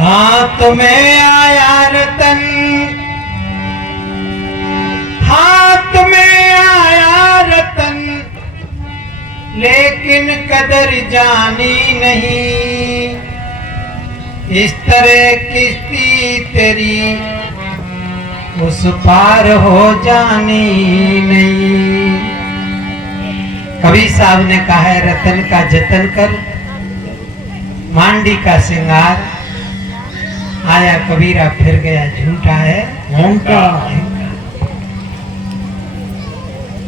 हाथ में आया रतन, हाथ में आया रतन, लेकिन कदर जानी नहीं। इस तरह किस्ती तेरी उस पार हो जानी नहीं। कबीर साहब ने कहा है रतन का जतन कर, मांडी का श्रृंगार। आया कबीरा फिर गया झूठा है झूठा।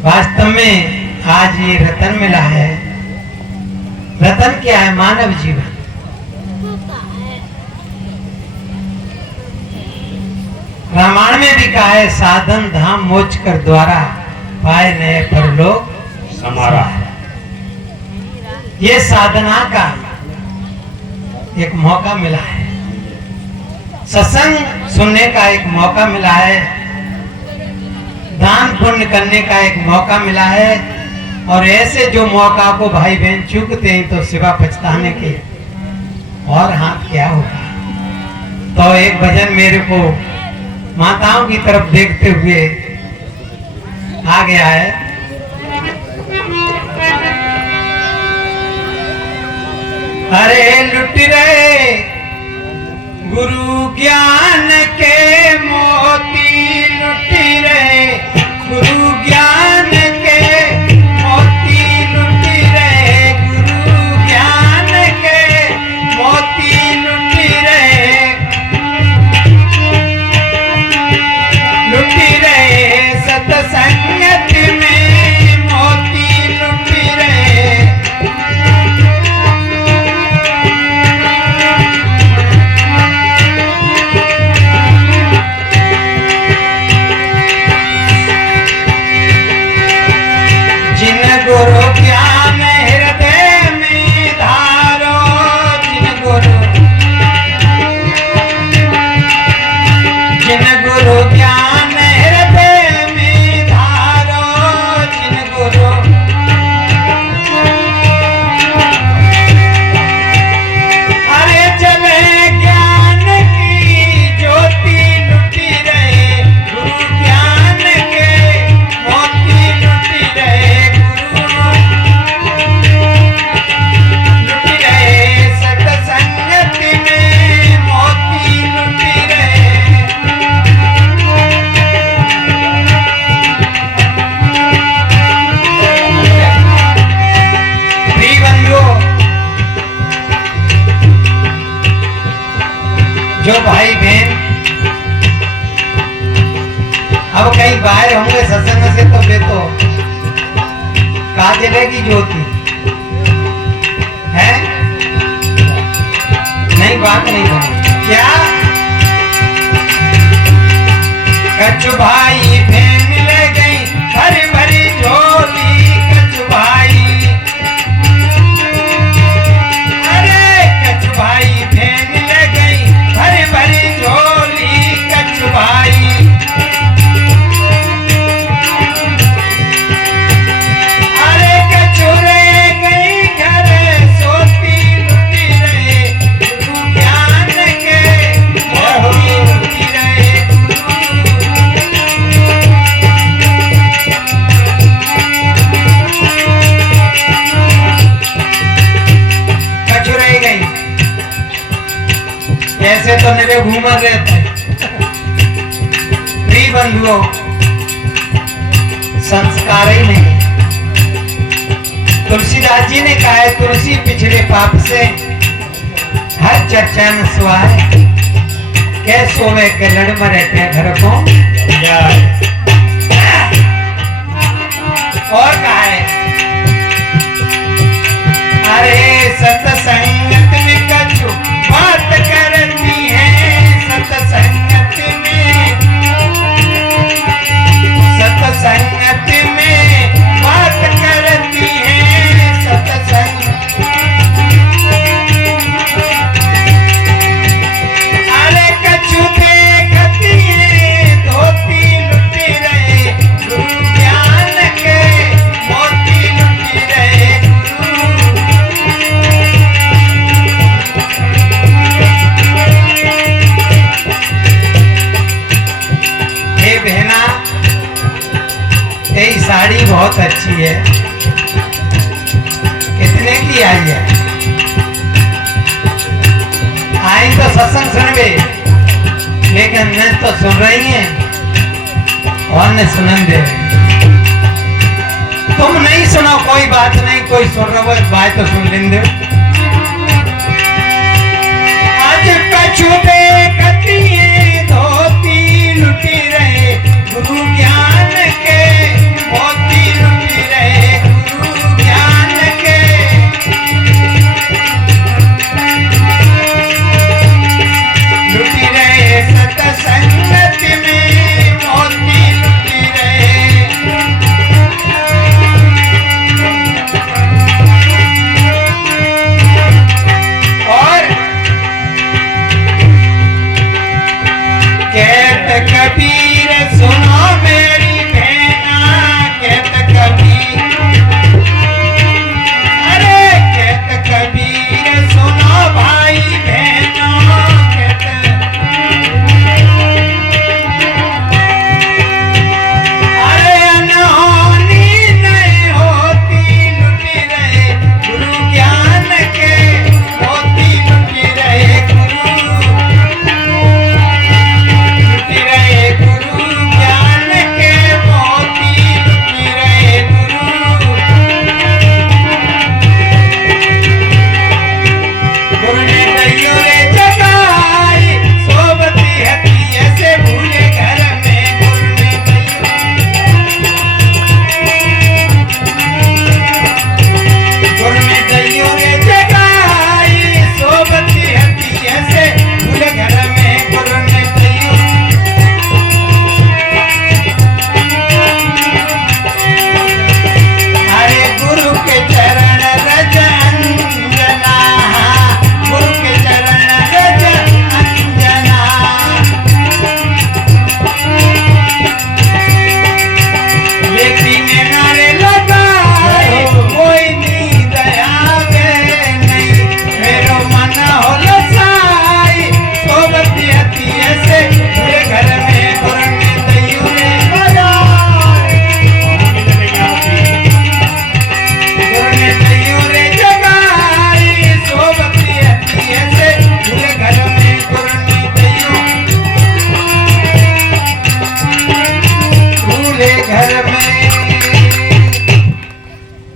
वास्तव में आज ये रतन मिला है। रतन क्या है? मानव जीवन। रामायण में भी कहा है साधन धाम मोच कर द्वारा पाए नए परलोक समारा। ये साधना का एक मौका मिला है, सत्संग सुनने का एक मौका मिला है, दान पुण्य करने का एक मौका मिला है। और ऐसे जो मौका को भाई बहन चूकते हैं तो सिवा पछताने के और हाथ क्या होगा। तो एक भजन मेरे को माताओं की तरफ देखते हुए आ गया है। अरे लुट रहे गुरु ज्ञान के मोती, लुट रहे गुरु ज्ञान के मोती, लुट रहे गुरु ज्ञान के मोती, लुट रहे, लुट रहे सत्संगत में मोती, लुट रहे। गुरु ज्ञान हृदय में धारो, जिन गुरु ज्ञान हृदय में धारो, जिन गुरु अरे जले ज्ञान की ज्योति, लुटी रहे गुरु ज्ञान के मोती, लुटी रहे जो भाई बहन अब कहीं बाहर होंगे सत्संग से, तो वे तो कहा जलेगी ज्योति है। नहीं बात नहीं बनी क्या? कछु भाई बहन ले गई भरी भरी झोली, कछु भाई, अरे कछु भाई बहन ले गई भरी भरी झोली, कछु भाई, अरे कछु रह गई घर सोती, लुटी रहे गुरु ज्ञान के मोती, लुटी रहे कछु रह गई। ऐसे तो मेरे घूमर रहते प्रिय बंधुओं, संस्कार ही नहीं। तुलसीदास जी ने कहा है तुलसी पिछले पाप से हर चर्चा न सुहाए, कै सोवे के लड़ मरे कै घर को। और कहा है अरे सत्संगत में कछु बात करती है, सत्संगत में, सत्संगत में बात करती है, सत्संग अरे कछु देखती है धोती, लुटी यही साड़ी बहुत अच्छी है, कितने की आई है? आई तो सत्संग सुनबे, लेकिन न तो सुन रही है और न सुनन दे रही। तुम नहीं सुनो कोई बात नहीं, कोई सुन रहा है बात तो सुन लेंगे। आज कछुबे कतिये धोती लुटी रहे गुरु ज्ञान के, मोती लुटी रहे गुरु ज्ञान के। लुटी रहे सतसंगत में, मोती लुटी रहे। और कहत कबीर सुनो मेरी बहना, कहत कबीर, अरे कहत कबीर सुनो भाई बहनों, अरे अनहोनी नहीं होती लुटी रहे गुरु ज्ञान के, मोती लुटी रहे गुरु, लुटी रहे गुरु ज्ञान के, मोती लुटी रहे गुरु। गुरु ने दैयोरे जगाई सोबती हती ऐसे भूले घर में, गुरु ने गुरु ने दैयोरे जगाई सोबती हती ऐसे भूले घर में, गुरु ने दैयो। अरे गुरु के चरण रज अंजना, गुरु के चरण रज अंजना। लेती ने नारे लगाए कोई नी दया वे नहीं, मेरो मन हो लसाई सोबती हती ऐसे पूरे घर में, गुरु ने दैयोरे बजाए। गुरु ने दैयोरे जगाई सोबती हती ऐसे पूरे घर में, गुरु ने दैयो पूरे घर में।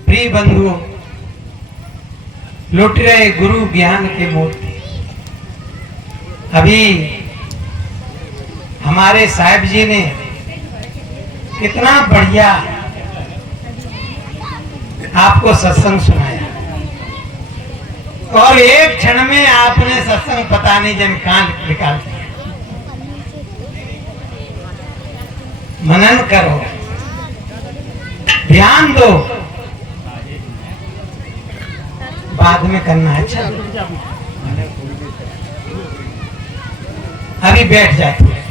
प्रिय बंधुओं, लुट रहे गुरु ज्ञान के मोती। अभी हमारे साहिब जी ने कितना बढ़िया आपको सत्संग सुनाया, और एक क्षण में आपने सत्संग पता नहीं जन कहां निकाल दिया। मनन करो, ध्यान दो, बाद में करना है। अच्छा अभी बैठ जाते हैं।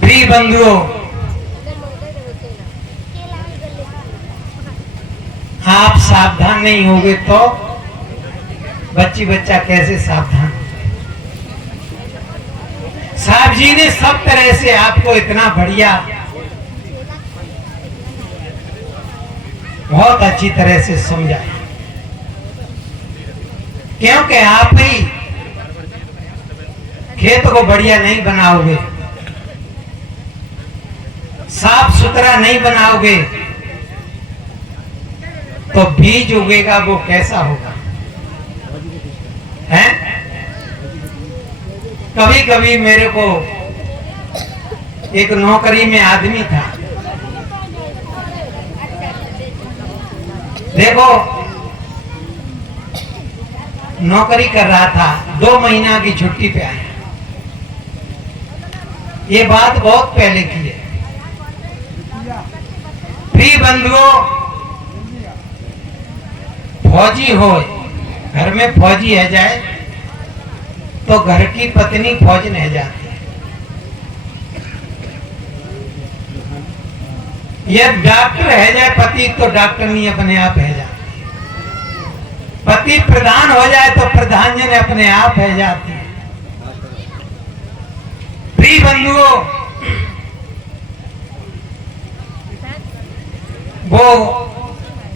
प्रिय बंधुओं, आप सावधान नहीं होगे तो बच्ची बच्चा कैसे सावधान हो? साहब जी ने सब तरह से आपको इतना बढ़िया, बहुत अच्छी तरह से समझाया, क्योंकि आप ही खेत को बढ़िया नहीं बनाओगे, साफ सुथरा नहीं बनाओगे, तो बीज उगेगा वो कैसा होगा? हैं? कभी कभी मेरे को एक नौकरी में आदमी था, देखो नौकरी कर रहा था, 2 महीना की छुट्टी पे आया। ये बात बहुत पहले की है। प्रिय बंधुओं, फौजी हो, घर में फौजी है जाए तो घर की पत्नी फौज नहीं जाती है। यह डॉक्टर है जाए पति तो डॉक्टर नहीं अपने आप है जाती है। पति प्रधान हो जाए तो प्रधान जन अपने आप है जाती है। प्रिय बंधुओं, वो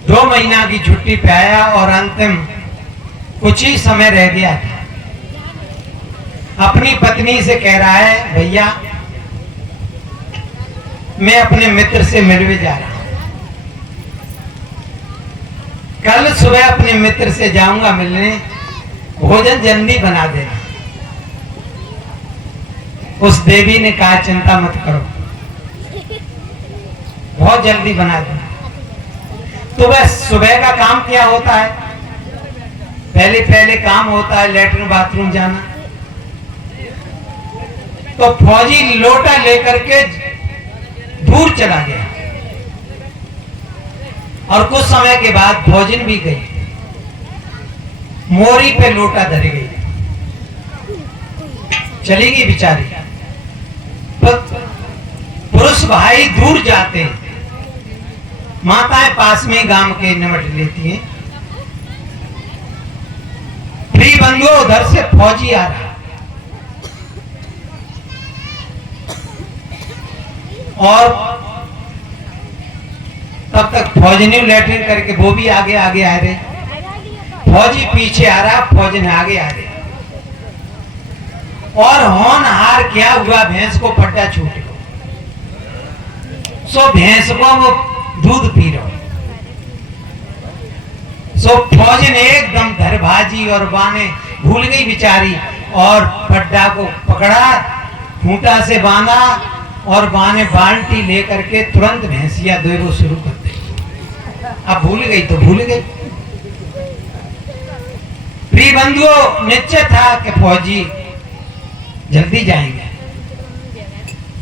2 महीना की छुट्टी पे आया और अंतिम कुछ ही समय रह गया था। अपनी पत्नी से कह रहा है, भैया मैं अपने मित्र से मिलने जा रहा हूं, कल सुबह अपने मित्र से जाऊंगा मिलने, भोजन जल्दी बना देना। उस देवी ने कहा, चिंता मत करो, बहुत जल्दी बना देना। तो वह सुबह का काम क्या होता है, पहले काम होता है लेटरिन बाथरूम जाना। तो फौजी लोटा लेकर के दूर चला गया और कुछ समय के बाद फौजन भी गई, मोरी पे लोटा धर गई, चली गई बेचारी। पुरुष भाई दूर जाते हैं, माताएं पास में गांव के निमट लेती हैं। प्रिय बंधुओं, उधर से फौजी आ रहा और तब तक फौजी ने लैट्रिन करके वो भी आगे आगे आ रहे, फौजी पीछे आ रहा, फौजी ने आगे आ रहे। और होनहार क्या हुआ, भैंस को पट्टा छूट गया। सो भैंस को वो दूध पी रहा। सो फौजी ने एकदम धरबाजी और बाने भूल गई बेचारी और पट्टा को पकड़ा, खूंटा से बांधा और बाने बाल्टी लेकर के तुरंत भैंसिया दुहना शुरू कर दी। अब भूल गई तो भूल गई। प्रिय बंधुओं, निश्चय था कि फौजी जल्दी जाएंगे।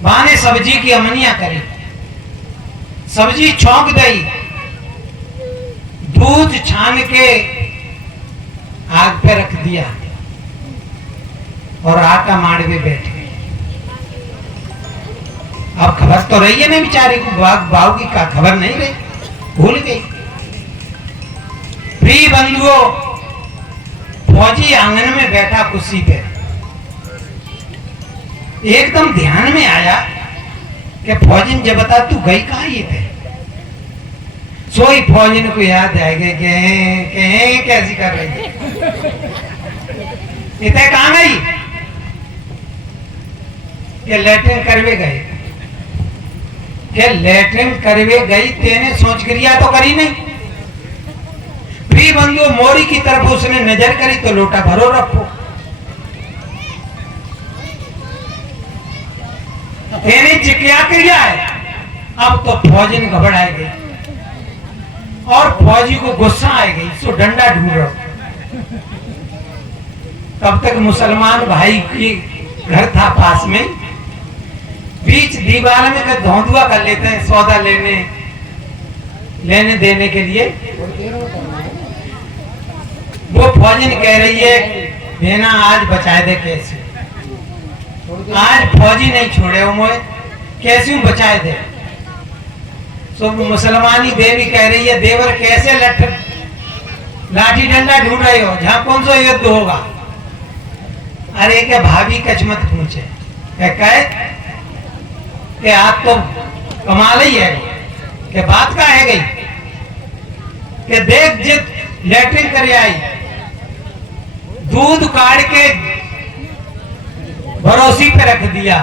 बाने सब्जी की अमनिया करी, सब्जी छौंक गई, दूध छान के आग पे रख दिया और आटा माड़वे बैठ गई। अब खबर तो रही है ना बेचारी को, बाबू की का खबर नहीं रही, भूल गई। प्रिय बंधुओं, फौजी आंगन में बैठा कुर्सी पे, एकदम ध्यान में आया कि फौजी जब बता तू गई कहां ये थे। सोई फौजी को याद आएगा कि कैसी कर रही है, इतने कहां गई कि लैट्रिन करवे गए, कि लैट्रिन करवे गई, तेने सोच क्रिया तो करी नहीं। प्रिय बंधुओं, मोरी की तरफ उसने नजर करी तो लोटा भरो रखो, तेने क्या क्रिया है। अब तो फौजी ने घबराई गई और फौजी को गुस्सा आ गई, सो डंडा ढूंढ रहा। तब तक मुसलमान भाई की घर था पास में, बीच दीवार में का धौंधुआ कर लेते हैं सौदा लेने देने के लिए। वो फौजी ने कह रही है, बेना आज बचा दे, कैसे आज फौजी नहीं छोड़े हो मोए, कैसे बचाए दे। सो मुसलमानी देवी कह रही है, देवर कैसे लाठी डंडा ढूंढ रहे हो, जहां कौन सा युद्ध होगा। अरे क्या भाभी कच मत पूछे, कि आप तो कमाल ही है, कि बात का है गई, कि देख जित लैट्रिन कर आई, दूध काट के भरोसी पे रख दिया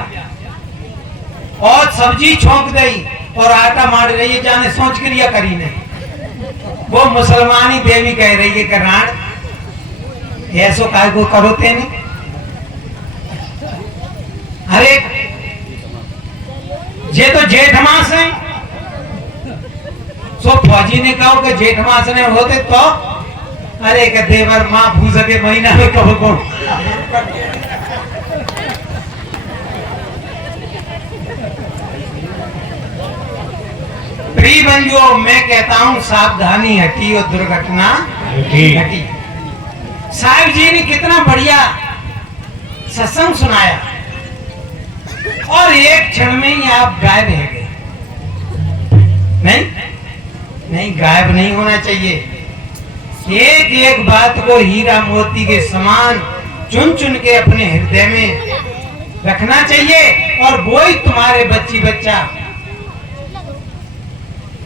और सब्जी छौंक गई और आटा मार रही है, जाने सोच क्रिया करी नहीं। वो मुसलमानी देवी कह रही है, राण ऐसो काय को करो तेने। अरे ये तो जेठ मास है। सो फौजी ने कहा कि जेठ मास ने होते तो, अरे के देवर माँ भूस के महीना में कब को। प्रिय बंधुओं, मैं कहता हूं सावधानी हटी और दुर्घटना घटी। साहिब जी ने कितना बढ़िया सत्संग सुनाया और एक क्षण में ही आप गायब रह गए। नहीं, गायब नहीं होना चाहिए। एक एक बात को हीरा मोती के समान चुन चुन के अपने हृदय में रखना चाहिए और वो ही तुम्हारे बच्ची बच्चा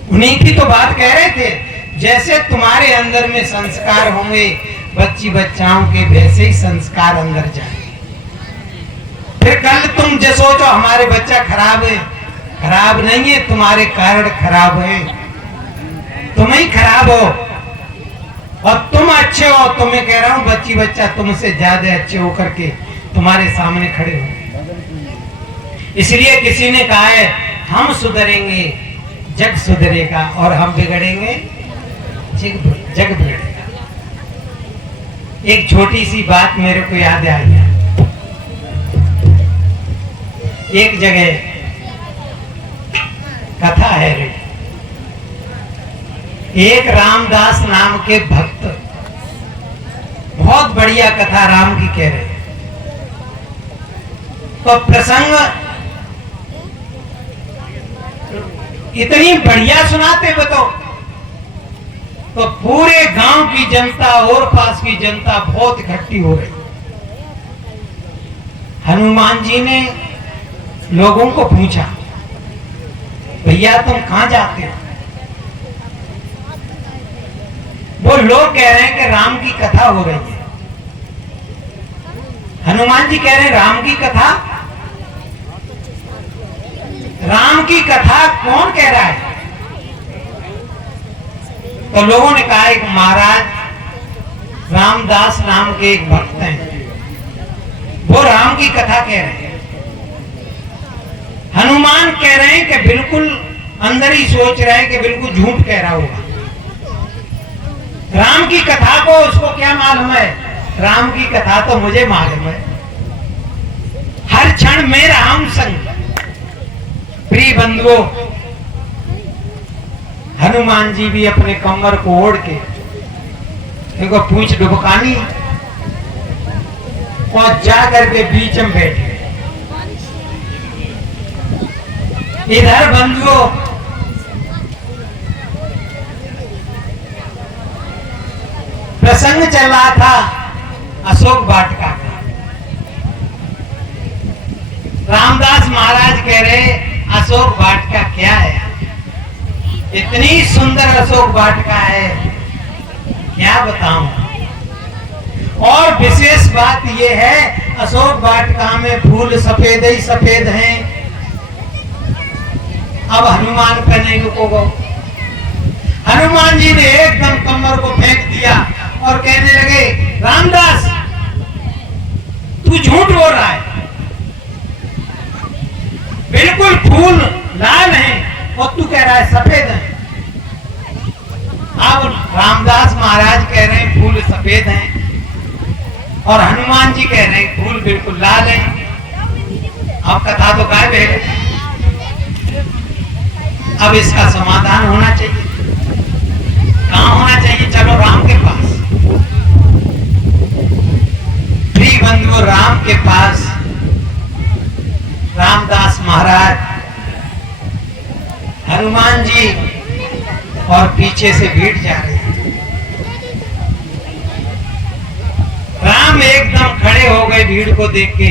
उन्हीं की तो बात कह रहे थे, जैसे तुम्हारे अंदर में संस्कार होंगे बच्ची बच्चाओं के, वैसे ही संस्कार अंदर जाएंगे। फिर कल तुम जो सोचो हमारे बच्चा खराब है, खराब नहीं है, तुम्हारे कारण खराब है, तुम ही खराब हो और तुम अच्छे हो। तो मैं कह रहा हूं बच्ची बच्चा तुमसे ज्यादा अच्छे होकर के तुम्हारे सामने खड़े हो। इसलिए किसी ने कहा है हम सुधरेंगे जग सुधरेगा और हम बिगड़ेंगे जग बिगड़ेगा। एक छोटी सी बात मेरे को याद आई है। एक जगह कथा है रे, एक रामदास नाम के भक्त, बहुत बढ़िया कथा राम की कह रहे हैं। तो प्रसंग इतनी बढ़िया सुनाते बताओ, तो पूरे गांव की जनता और पास की जनता बहुत इकट्ठी हो रही। हनुमान जी ने लोगों को पूछा, भैया तुम कहां जाते हो? वो लोग कह रहे हैं कि राम की कथा हो रही है। हनुमान जी कह रहे हैं राम की कथा? राम की कथा कौन कह रहा है? तो लोगों ने कहा एक महाराज रामदास नाम के एक भक्त हैं, वो राम की कथा कह रहे हैं। हनुमान कह रहे हैं कि बिल्कुल अंदर ही सोच रहे हैं कि बिल्कुल झूठ कह रहा होगा। राम की कथा को उसको क्या मालूम है? राम की कथा तो मुझे मालूम है, हर क्षण में राम संग। प्रिय बंधुओं, हनुमान जी भी अपने कमर को ओढ़ के देखो पूंछ डुबकानी और जाकर के बीच में बैठे। इधर बंधुओं प्रसंग चल रहा था अशोक वाटिका का। रामदास महाराज कह रहे अशोक वाटिका क्या है? इतनी सुंदर अशोक वाटिका है, क्या बताऊं। और विशेष बात यह है अशोक वाटिका में फूल सफेद ही सफेद हैं। अब हनुमान पे नहीं रुकोगे। हनुमान जी ने एकदम कमर को फेंक दिया और कहने लगे रामदास तू झूठ बोल रहा है, बिल्कुल फूल लाल है और तू कह रहा है सफेद है। अब रामदास महाराज कह रहे हैं फूल सफेद हैं और हनुमान जी कह रहे हैं फूल बिल्कुल लाल है। अब कथा तो गायब है। अब इसका समाधान होना चाहिए। कहां होना चाहिए? चलो राम के पास। प्रिय बंधुओं, राम के पास रामदास महाराज, हनुमान जी और पीछे से भीड़ जा रहे हैं। राम एकदम खड़े हो गए भीड़ को देख के,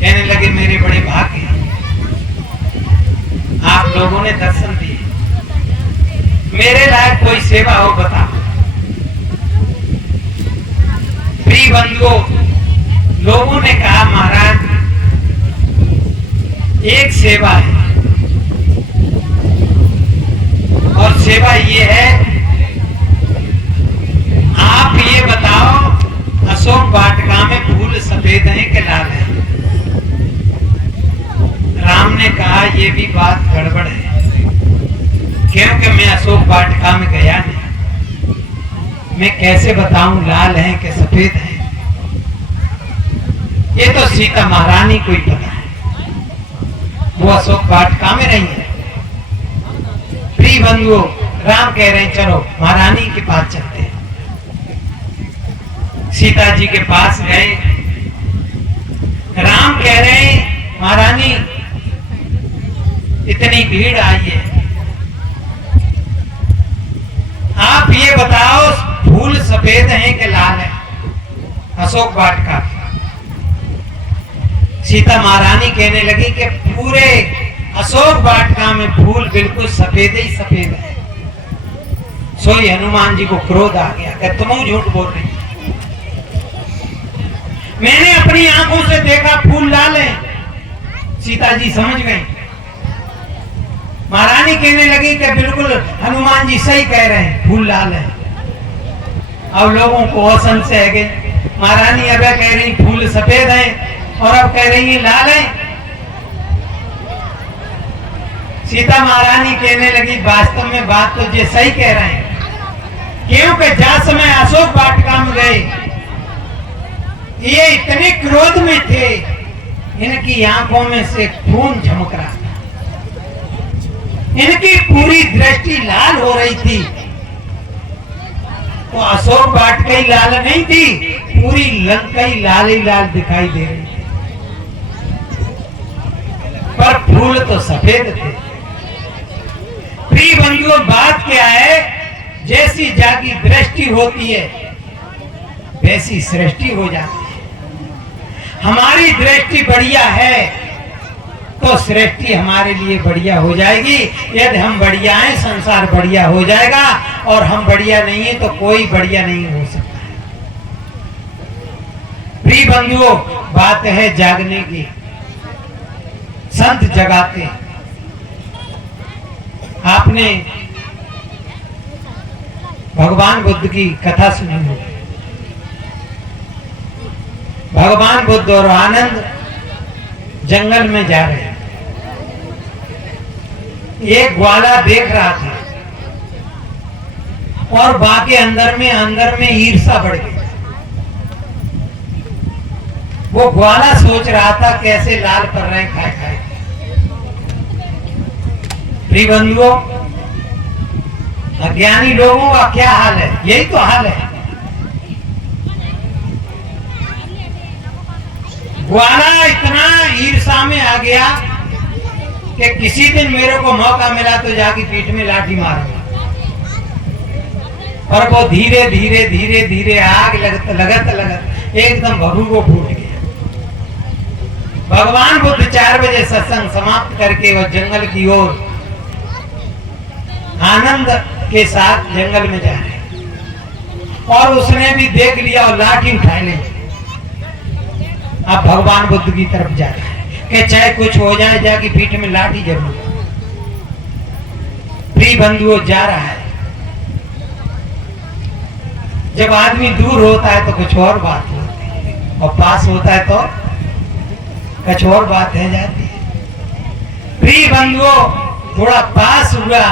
कहने लगे मेरे बड़े भाग्य आप लोगों ने दर्शन दिए, मेरे लायक कोई सेवा हो बता। प्रिय बंधुओं, लोगों ने कहा महाराज एक सेवा है और सेवा ये है आप ये बताओ अशोक वाटिका में फूल सफेद हैं कि लाल है? राम ने कहा ये भी बात गड़बड़ है, क्योंकि मैं अशोक वाटिका में गया नहीं, मैं कैसे बताऊं लाल है कि सफेद है? ये तो सीता महारानी को ही पता है, वो अशोक वाटिका में नहीं है। प्रिय बंधुओं, राम कह रहे हैं चलो महारानी के पास चलते हैं। सीता जी के पास गए। राम कह रहे हैं महारानी इतनी भीड़ आई है, आप ये बताओ फूल सफेद हैं कि लाल है अशोक वाटिका? सीता महारानी कहने लगी कि पूरे अशोक वाटिका में फूल बिल्कुल सफेद ही सफेद है। सोई हनुमान जी को क्रोध आ गया कि तुम झूठ बोल रही, मैंने अपनी आंखों से देखा फूल लाल है। सीता जी समझ गई। महारानी कहने लगी कि बिल्कुल हनुमान जी सही कह रहे हैं, फूल लाल है। अब लोगों को असंत से है गए। महारानी अब कह रही फूल सफेद हैं और अब कह रही है लाल है। सीता महारानी कहने लगी वास्तव में बात तो ये सही कह रहे हैं, क्योंकि जहाँ समय अशोक वाटिका में गए ये इतने क्रोध में थे, इनकी आंखों में से खून झमक रहा था, इनकी पूरी दृष्टि लाल हो रही थी। तो अशोक वाटिका ही लाल नहीं थी, पूरी लंका ही लाल दिखाई दे रही थी, पर फूल तो सफेद थे। प्रिय बंधुओं, बात क्या है, जैसी जागी दृष्टि होती है वैसी सृष्टि हो जाती है। हमारी दृष्टि बढ़िया है तो सृष्टि हमारे लिए बढ़िया हो जाएगी। यदि हम बढ़िया हैं संसार बढ़िया हो जाएगा, और हम बढ़िया नहीं है तो कोई बढ़िया नहीं हो सकता है। प्रिय बंधुओं, बात है जागने की। संत जगाते। आपने भगवान बुद्ध की कथा सुनी होगी। भगवान बुद्ध और आनंद जंगल में जा रहे हैं। एक ग्वाला देख रहा था और बाकी अंदर में ईर्ष्या बढ़ गई। वो ग्वाला सोच रहा था कैसे लाल कर रहे हैं खाए। प्रिय बंधुओं, अज्ञानी लोगों का क्या हाल है, यही तो हाल है। ग्वाला इतना ईर्ष्या में आ गया कि किसी दिन मेरे को मौका मिला तो जाके पीठ में लाठी मारूंगा। और वो धीरे धीरे आग लगत एकदम भभू को फूट गया। भगवान बुद्ध 4 बजे सत्संग समाप्त करके वो जंगल की ओर आनंद के साथ जंगल में जा रहे हैं, और उसने भी देख लिया और लाठी उठा ली। अब भगवान बुद्ध की तरफ जा रहा है कि चाहे कुछ हो जाए जाके पीठ में लाठी जरूर। प्रिय बंधुओं, जा रहा है। जब आदमी दूर होता है तो कुछ और बात होती है, और पास होता है तो कुछ और बात है जाती है। प्रिय बंधुओं, थोड़ा पास हुआ,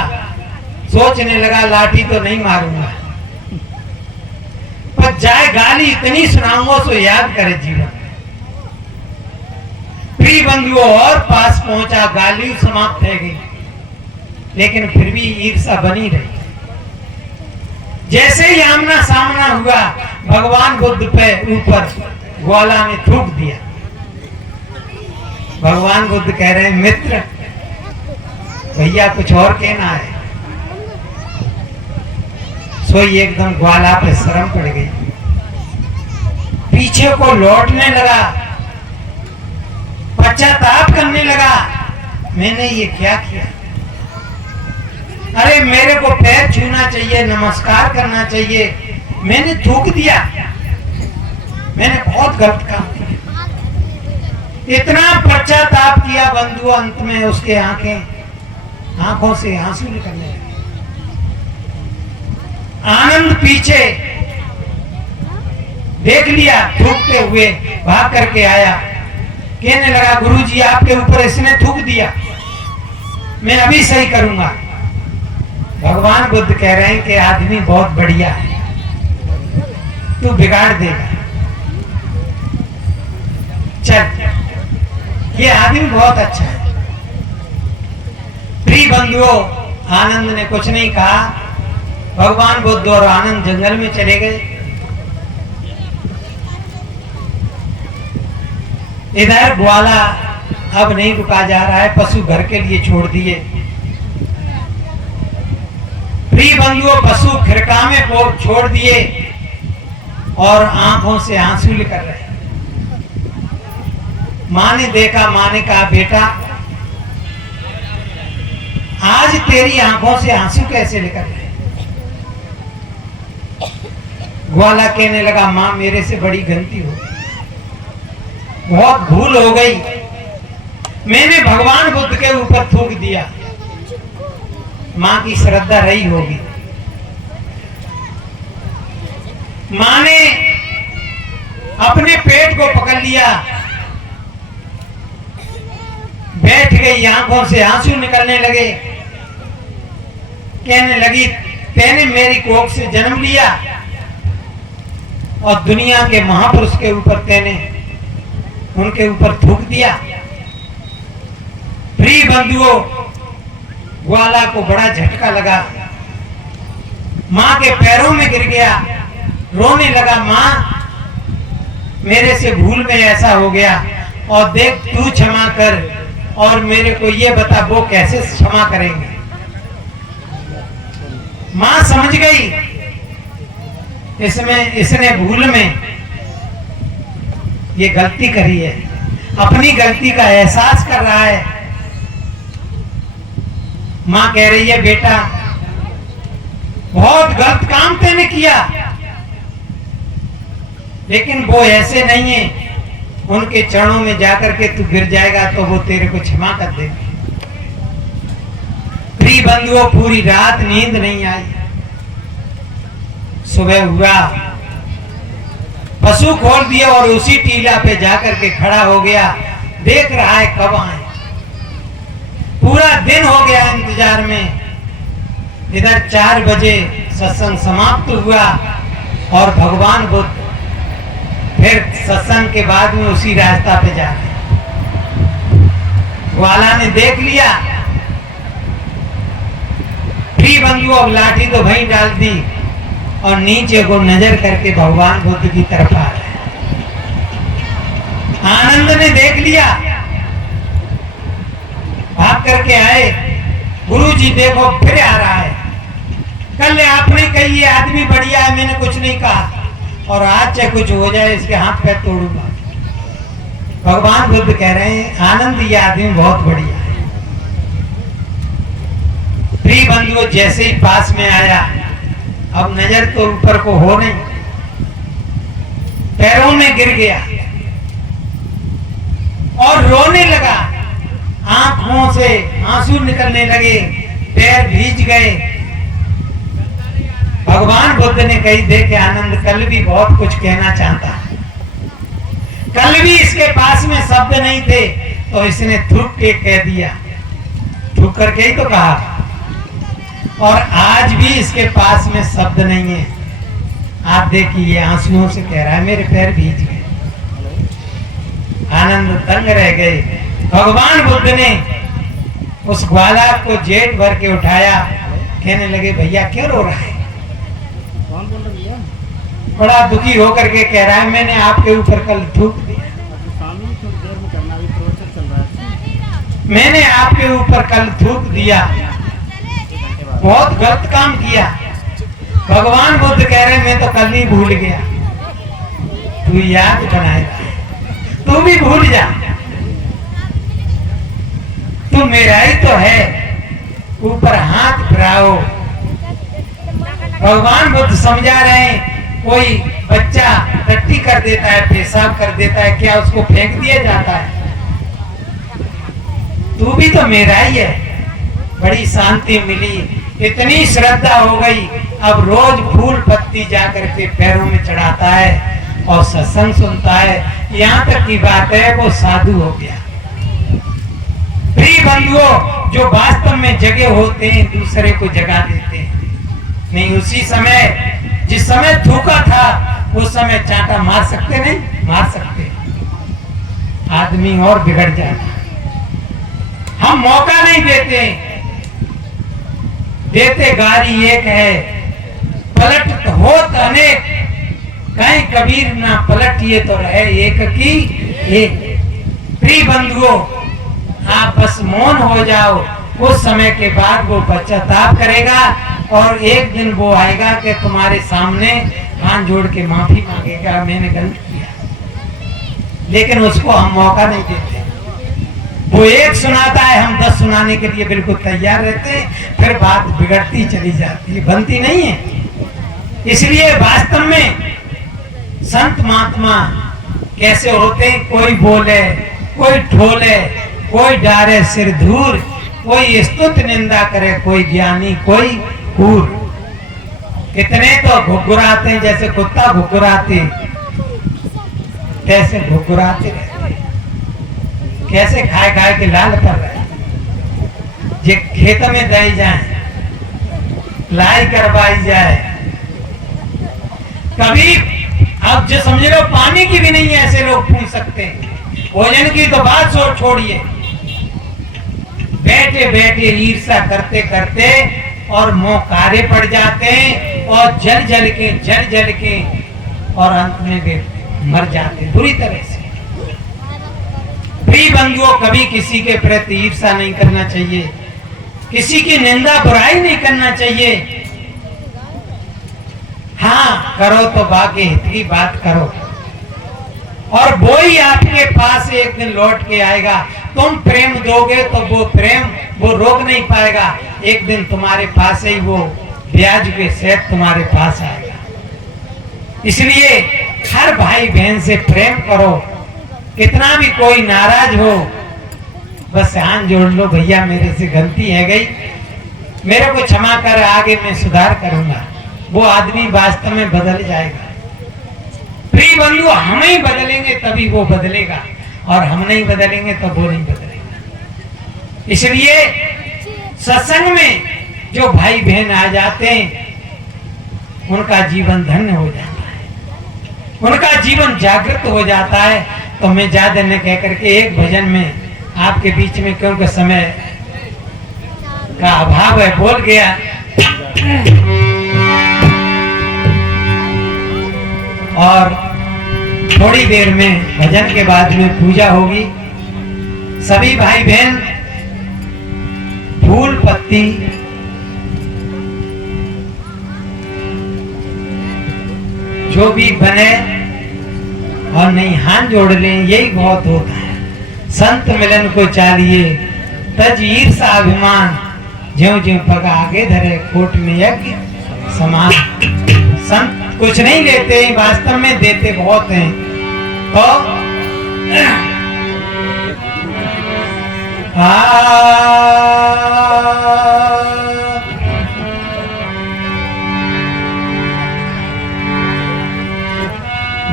सोचने लगा लाठी तो नहीं मारूंगा, पर जाए गाली इतनी सुनाऊंगा सो याद करे जीवन। प्रिय बंधुओं, और पास पहुंचा, गाली समाप्त हो गई, लेकिन फिर भी ईर्ष्या बनी रही। जैसे ही आमना सामना हुआ, भगवान बुद्ध पे ऊपर ग्वाला ने थूक दिया। भगवान बुद्ध कह रहे हैं, मित्र भैया कुछ और कहना है। सोई एकदम ग्वाला पे शर्म पड़ गई, पीछे को लौटने लगा, पश्चाताप करने लगा, मैंने ये क्या किया। अरे मेरे को पैर छूना चाहिए, नमस्कार करना चाहिए, मैंने थूक दिया, मैंने बहुत गलत काम किया। इतना पश्चाताप किया बंधुओं, अंत में उसके आंखों से आंसू निकलने लगे। आनंद पीछे देख लिया, थूकते हुए भाग करके आया, कहने लगा गुरुजी आपके ऊपर इसने थूक दिया, मैं अभी सही करूंगा। भगवान बुद्ध कह रहे हैं कि आदमी बहुत बढ़िया है, तू बिगाड़ देगा, चल, ये आदमी बहुत अच्छा है। प्रिय बंधुओं, आनंद ने कुछ नहीं कहा। भगवान बुद्ध और आनंद जंगल में चले गए। इधर ग्वाला अब नहीं रुका जा रहा है, पशु घर के लिए छोड़ दिए। प्रिय बंधुओं, पशु खिरका में को छोड़ दिए और आंखों से आंसू निकल रहे। माँ ने देखा, माँ ने कहा बेटा आज तेरी आंखों से आंसू कैसे निकल रहे? ग्वाला कहने लगा, मां मेरे से बड़ी गलती हो गई, बहुत भूल हो गई, मैंने भगवान बुद्ध के ऊपर थूक दिया। मां की श्रद्धा रही होगी। मां ने अपने पेट को पकड़ लिया, बैठ गई, आंखों से आंसू निकलने लगे। कहने लगी, तेने मेरी कोख से जन्म लिया और दुनिया के महापुरुष के ऊपर तेने उनके ऊपर थूक दिया। प्रिय बंधुओं, ग्वाला को बड़ा झटका लगा, मां के पैरों में गिर गया, रोने लगा, मां मेरे से भूल में ऐसा हो गया, और देख तू क्षमा कर, और मेरे को ये बता वो कैसे क्षमा करेंगे। मां समझ गई इसने भूल में ये गलती करी है, अपनी गलती का एहसास कर रहा है। मां कह रही है, बेटा बहुत गलत काम तेने किया, लेकिन वो ऐसे नहीं है, उनके चरणों में जाकर के तू गिर जाएगा तो वो तेरे को क्षमा कर देंगे। प्रिय बंधुओं, पूरी रात नींद नहीं आई। सुबह हुआ, पशु खोल दिया और उसी टीला पे जाकर के खड़ा हो गया, देख रहा है कब आए। पूरा दिन हो गया इंतजार में। इधर 4 बजे सत्संग समाप्त हुआ और भगवान बुद्ध फिर सत्संग के बाद में उसी रास्ता पे जा रहे। ग्वाला ने देख लिया। प्रिय बंधुओं, अब लाठी तो वहीं डाल दी और नीचे को नजर करके भगवान बुद्ध की तरफ आ रहे। आनंद ने देख लिया, भाग करके आए, गुरुजी देखो फिर आ रहा है, कल आपने कही ये आदमी बढ़िया है, मैंने कुछ नहीं कहा, और आज चाहे कुछ हो जाए इसके हाथ पैर तोड़ूंगा। भगवान बुद्ध कह रहे हैं, आनंद ये आदमी बहुत बढ़िया है। प्रिय बंधुओं, जैसे ही पास में आया, अब नजर तो ऊपर को हो नहीं, पैरों में गिर गया और रोने लगा, आंखों से आंसू निकलने लगे, पैर भीज गए। भगवान बुद्ध ने कही, देखे आनंद कल भी बहुत कुछ कहना चाहता है, कल भी इसके पास में शब्द नहीं थे तो इसने थूक के कह दिया, थूक करके ही तो कहा, और आज भी इसके पास में शब्द नहीं है। आप देखिए आंसुओं से कह रहा है मेरे पैर भीज गए। आनंद तंग रह गए। भगवान बुद्ध ने उस ग्वाला को जेठ भर के उठाया, कहने लगे, भैया क्यों रो रहा है? बड़ा दुखी होकर के कह रहा है, मैंने आपके ऊपर कल थूक दिया, मैंने आपके ऊपर कल थूक दिया, बहुत गलत काम किया। भगवान बुद्ध कह रहे, मैं तो कल ही भूल गया, तू याद बनाएगा, तू भी भूल जा, तू मेरा ही तो है, ऊपर हाथ फिराओ। भगवान बुद्ध समझा रहे हैं, कोई बच्चा टट्टी कर देता है, पेशाब कर देता है, क्या उसको फेंक दिया जाता है? तू भी तो मेरा ही है। बड़ी शांति मिली, इतनी श्रद्धा हो गई, अब रोज फूल पत्ती जाकर के पैरों में चढ़ाता है और सत्संग सुनता है। यहाँ तक की बात है वो साधु हो गया। प्रिय बंधुओं, जो वास्तव में जगे होते हैं दूसरे को जगा देते हैं। नहीं, उसी समय जिस समय थूका था उस समय चांटा मार सकते नहीं, मार सकते, आदमी और बिगड़ जाता। हम मौका नहीं देते, देते गारी एक है, पलट होत अनेक, कहीं कबीर ना पलटिए तो रहे एक की एक। प्रिय बंधुओं, आप बस मौन हो जाओ, उस समय के बाद वो पश्चाताप करेगा और एक दिन वो आएगा कि तुम्हारे सामने हाथ जोड़ के माफी मांगेगा, मैंने गलत किया, लेकिन उसको हम मौका नहीं देते। वो एक सुनाता है, हम 10 सुनाने के लिए बिल्कुल तैयार रहते हैं, फिर बात बिगड़ती चली जाती है, बनती नहीं है। इसलिए वास्तव में संत महात्मा कैसे होते हैं, कोई बोले, कोई ठोले, कोई डारे सिर धूर, कोई स्तुत निंदा करे, कोई ज्ञानी, कोई कूर। कितने तो घुघुराते हैं, जैसे कुत्ता घुघुराते, कैसे घुघुराते रहते, कैसे खाए खाए के लाल कर रहे, जे खेत में दई जाए, लाई करवाई जाए, कभी अब जो समझ लो पानी की भी नहीं है, ऐसे लोग पूछ सकते हैं। भोजन की तो बात छोड़िए, बैठे बैठे ईर्ष्या करते करते और मोह कार्य पड़ जाते हैं, और जल जल के और अंत में वे मर जाते बुरी तरह से। प्रिय बंधुओं, कभी किसी के प्रति ईर्ष्या नहीं करना चाहिए, किसी की निंदा बुराई नहीं करना चाहिए। हाँ, करो तो बाकी हित की बात करो, और वो ही आपके पास एक दिन लौट के आएगा। तुम प्रेम दोगे तो वो प्रेम वो रोक नहीं पाएगा, एक दिन तुम्हारे पास ही वो ब्याज के सहित तुम्हारे पास आएगा। इसलिए हर भाई बहन से प्रेम करो, कितना भी कोई नाराज हो, बस हाथ जोड़ लो, भैया मेरे से गलती है गई, मेरे को क्षमा कर, आगे मैं सुधार करूंगा। वो आदमी वास्तव में बदल जाएगा। प्रिय बंधु, हम ही बदलेंगे तभी वो बदलेगा, और हम नहीं बदलेंगे तो वो नहीं बदलेगा। इसलिए सत्संग में जो भाई बहन आ जाते हैं, उनका जीवन धन्य हो जाता है, उनका जीवन जागृत हो जाता है। तो मैं ज्यादा न कह करके एक भजन में आपके बीच में, क्योंकि समय का अभाव है, बोल गया। और थोड़ी देर में भजन के बाद में पूजा होगी। सभी भाई बहन फूल पत्ती जो भी बने और नहीं हाथ जोड़ लें, यही बहुत होता है। संत मिलन को चाहिए तज ईर्षा अभिमान, ज्यों ज्यों पग आगे धरे कोट में यज्ञ समान। संत कुछ नहीं लेते, वास्तव में देते बहुत हैं। तो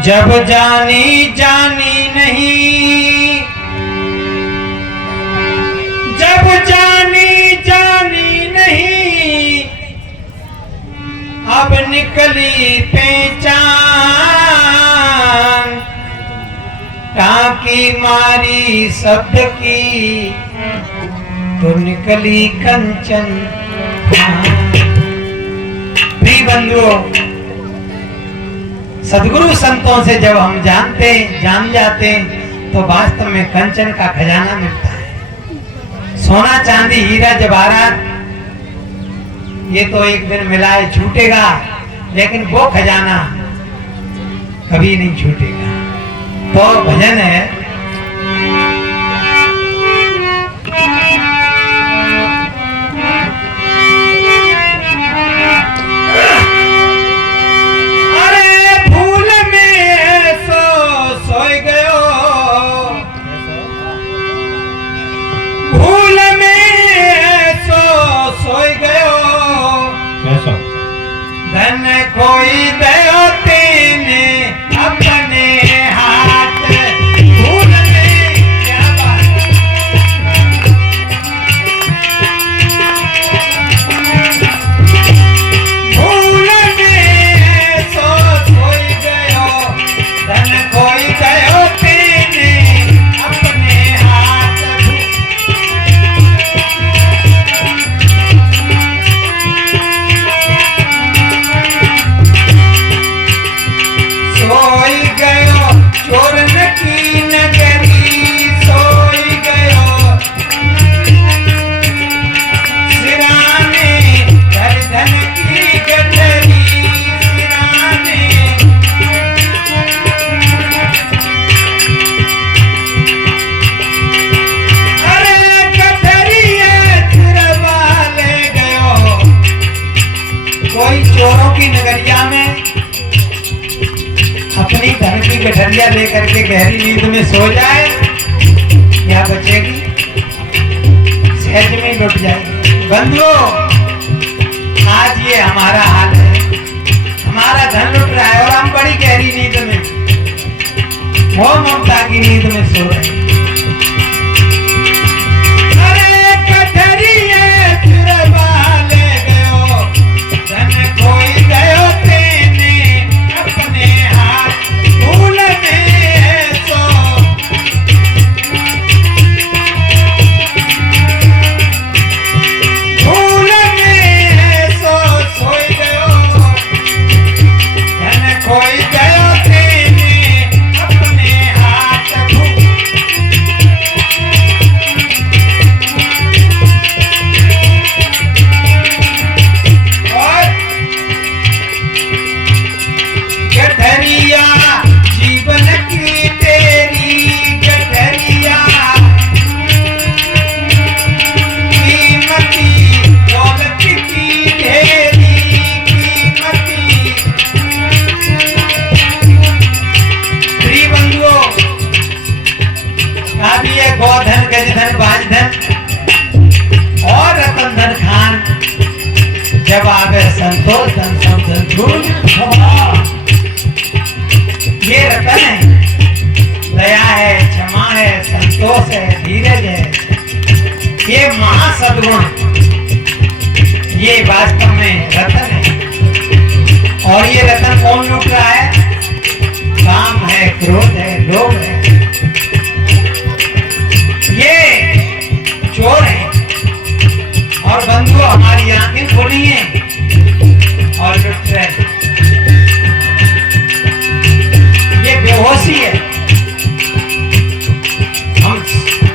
जब जानी जानी नहीं, जब जानी जानी नहीं, अब निकली पहचान, टाकी मारी शब्द की तो निकली कंचन। प्रिय बंधुओं, सदगुरु संतों से जब हम जान जाते हैं तो वास्तव में कंचन का खजाना मिलता है। सोना चांदी हीरा जवाहरात ये तो एक दिन मिला है, छूटेगा, लेकिन वो खजाना कभी नहीं छूटेगा। तो भजन है, धन कोई दयो तेने अपने हाथ, भूल में क्या बात, भूल में सो सोई गयो, धन कोई दयो तेने अपने हाथ। गठरिया लेकर के गहरी नींद में सो जाए, क्या बचेगी? सहज में लुट जाएगी। बंधुओं, आज ये हमारा हाल है, हमारा धन लुट रहा है और हम बड़ी गहरी नींद में, वो ममता की नींद में सो रहे हैं। गोधन, गजधन, बाजधन और रतन धन खान, जब आवे संतोष धन सब धन धूल। ये रतन है, दया है, क्षमा है, संतोष है, धीरज है, ये महासद्गुण, ये वास्तव में रतन है। और ये रतन कौन लूट रहा है? काम है, क्रोध है, लोभ है, ये चोर है। और बंधुओं, हमारी आंखें खुली हैं और लुट रहे हैं। ये बेहोशी है,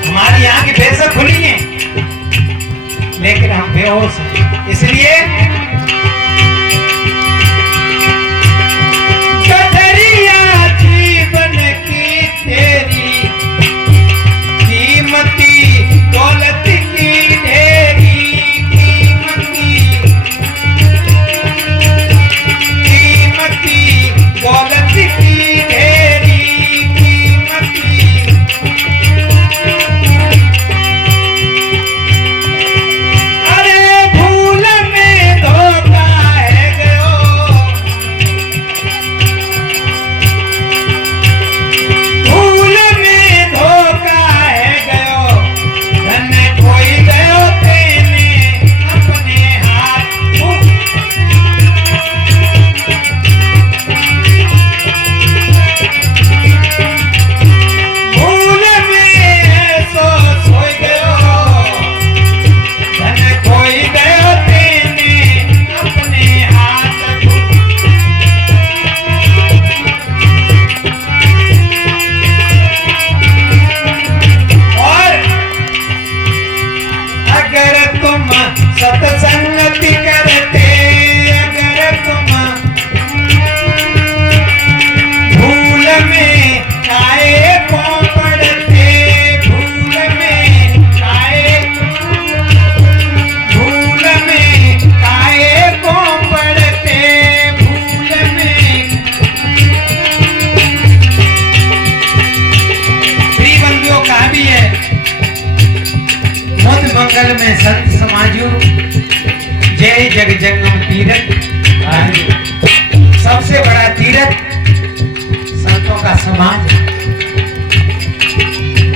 हमारी आंखें बेशक खुली हैं लेकिन हम बेहोश हैं। इसलिए गठरिया जीवन की तेरी, दौलत की ढेरी, कीमती दौलत की ढेरी, कीमती। अरे भूल में धोखा है गयो, भूल में धोखा है गयो, कोई गयो तेने अपने हाथ। भूल में सोई गयो, धन कोई गयो तेने अपने हाथ। और अगर तुम सत्संगति करते, अगर तुम भूल में काहे को पड़ते, भूल में काहे, भूल में काहे को पड़ते, भूल में। श्री बंधुओं का भी है, मुद मंगल में संत समाजू, जय जग जंगम तीरथ। सबसे बड़ा तीरथ संतों का समाज।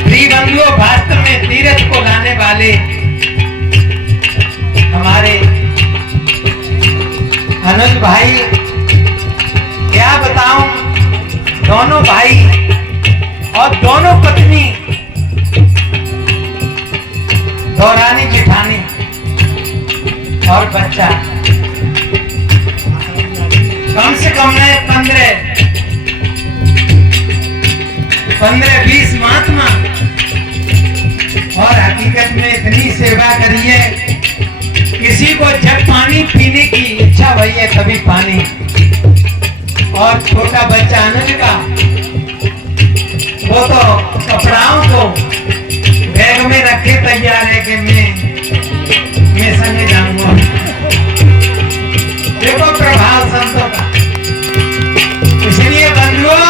प्रिय बंधुओं, वास्तव में तीरथ को लाने वाले हमारे अनुज भाई, क्या बताऊं, दोनों भाई और दोनों पत्नी, दौरानी जेठानी और बच्चा, कम से कम है 15-20 महात्मा। और हकीकत में इतनी सेवा करिए, किसी को जब पानी पीने की इच्छा हुई है तभी पानी। और छोटा बच्चा अनुज का, वो तो कपड़ाओं को बैग में रखे तैयार है कि मैं संग जाऊंगा। देखो प्रभाव संतों का। इसलिए बंधुओं,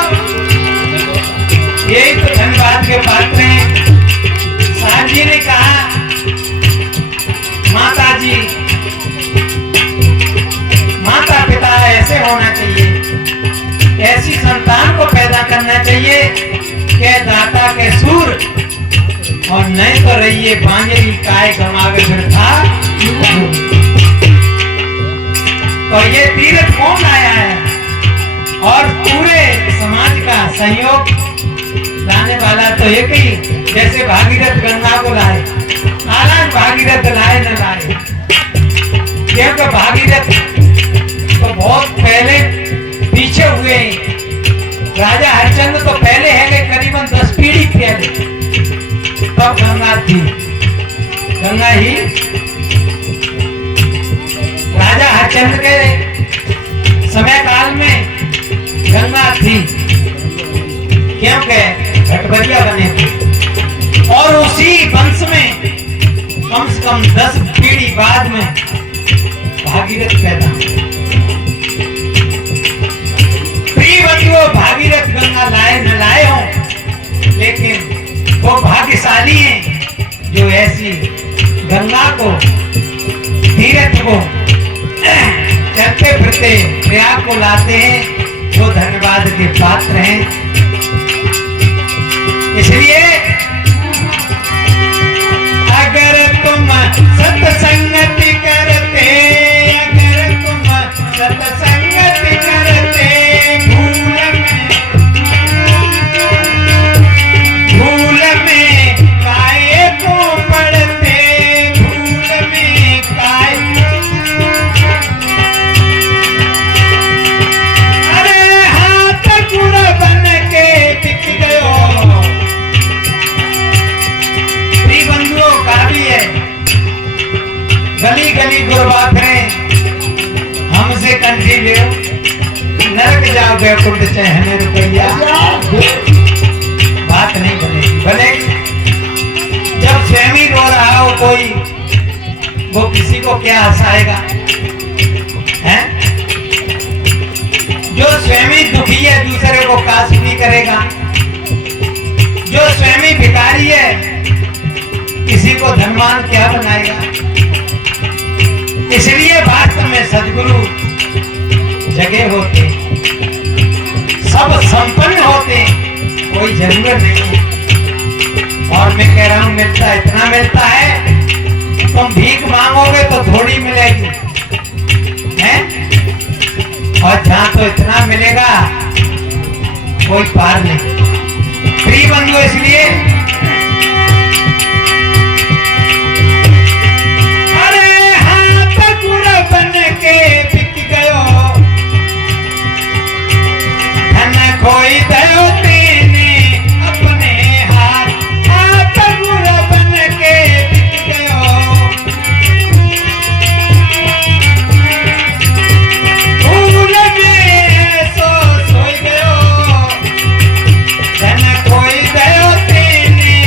और नहीं तो रहिए बांजरी काय गमावे वृथा। तो ये तीर्थ कौन लाया है और पूरे समाज का सहयोग लाने वाला तो एक ही, जैसे भागीरथ गंगा को लाए, महाराज भागीरथ लाए न लाए, क्योंकि भागीरथ तो बहुत पहले पीछे हुए। राजा हरिश्चंद्र तो पहले है, करीबन 10 पीढ़ी पहले तब गंगा थी। गंगा ही राजा हरिश्चंद्र के समय काल में गंगा थी, क्योंकि घटबरिया बने थे। और उसी वंश में कम से कम 10 पीढ़ी बाद में भागीरथ पैदा। प्रिय बंधुओं, भागीरथ गंगा लाए न लाए हो, लेकिन वो भाग्यशाली हैं जो ऐसी गंगा को, तीर्थ को चलते फिरते प्रयाग को लाते हैं, वो धन्यवाद के पात्र हैं। इसलिए अगर तुम सत्संगति करते, अगर तुम सत्संगति करते, भूल में काहे को पड़ते, भूल में काहे। अरे हाथ गुड़ बन के बिक गयो। गली गली गुरबाखरे हमसे कंठी ले, नरक जाओ बैकुंठ चाहे रुपया। बात नहीं बनेगी, बनेगी जब स्वयं रो रहा हो कोई, वो किसी को क्या हंसाएगा? हैं? जो स्वयं दुखी है दूसरे को काशी करेगा, जो स्वयं भिखारी है किसी को धनवान क्या बनाएगा? इसलिए वास्तव में सद्गुरु जगह होते, सब संपन्न होते, कोई जरूरत नहीं है। और मैं कह रहा हूं मिलता इतना मिलता है, तुम भीख मांगोगे तो थोड़ी मिलेगी, हैं? और जहां तो इतना मिलेगा कोई पार नहीं। प्रिय बंधु, इसलिए बिक गयो, धन खोई दयो तेने अपने हाथ, हाथ गुड़ बन के बिक गयो। भूल में सोई गयो, धन खोई दयो तेने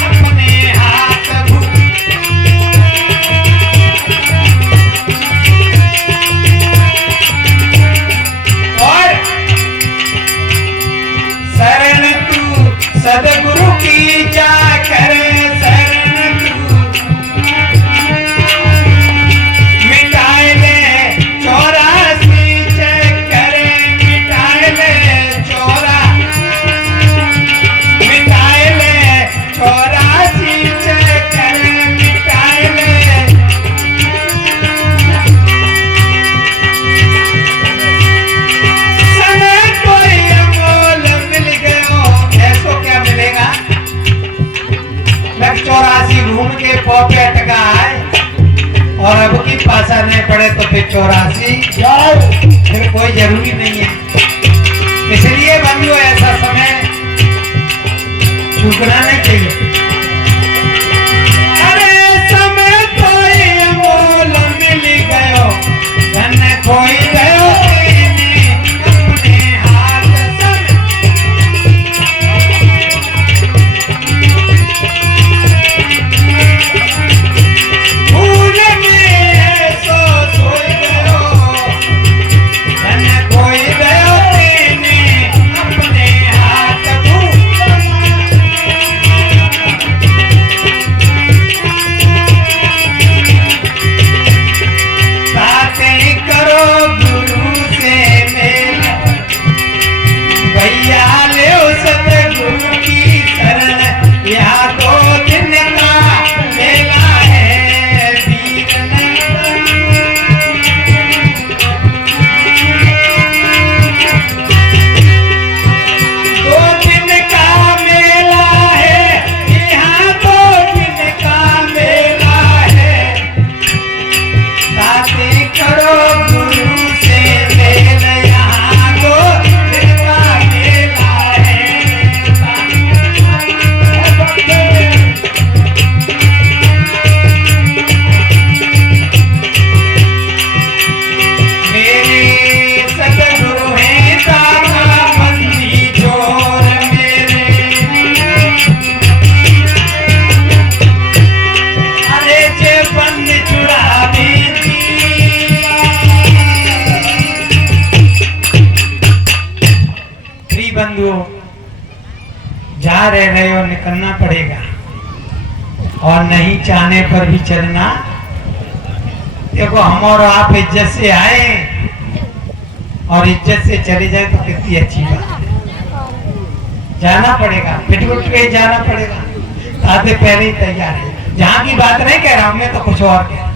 अपने हाथ। सदगुरु की जाकर शरण तू, मिटाए ले 84 चक्कर, मिटाए ले 84 चक्कर, मिटाए ले। समय कोई अमोल मिल गयो, ऐसो क्या मिलेगा? 84 घूम के पौपे अटका है, और अब की पासा नहीं पड़े तो फिर 84 फिर कोई जरूरी नहीं है। इसलिए बंधु ऐसा समय चूकना नहीं चाहिए। अरे समय कोई अमोल मिल गयो, धन खोई गयो अपने हाथ। भूल में सोई गयो, धन खोई गयो अपने हाथ। जहाँ रह रहे हो निकलना पड़ेगा, और नहीं चाहने पर भी चलना। देखो हम और आप इज्जत से आए और इज्जत से चले जाए तो कितनी अच्छी बात है। जाना पड़ेगा, पिटपुट के जाना पड़ेगा, आधे पहले ही तैयार है। जहाँ की बात नहीं कह रहा हूं मैं, तो कुछ और कह रहा हूं।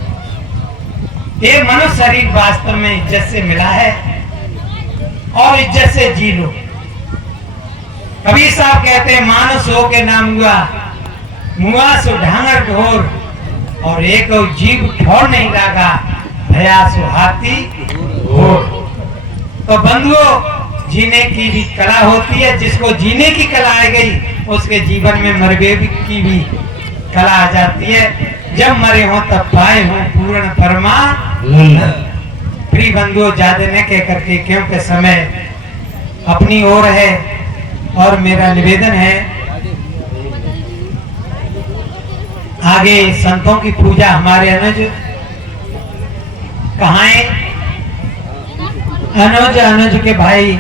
ये मनुष्य शरीर वास्तव में इज्जत से मिला है और इज्जत से जी लो। कबीर साहब कहते हैं मानुष हो के नाम हुआ, मुआ सो ढांगर ढोर, और एक जीव ठोर नहीं लागा, भया सो हाथी घोर। तो बंधुओं, जीने की भी कला होती है। जिसको जीने की कला आ गई उसके जीवन में मरने की भी कला आ जाती है। जब मरे हो तब पाए हो पूर्ण परमानंद। प्रिय बंधुओं, ज्यादा न कह करके, क्योंकि समय अपनी ओर है, और मेरा निवेदन है आगे संतों की पूजा हमारे अनुज कहाँ है? अनुज के भाई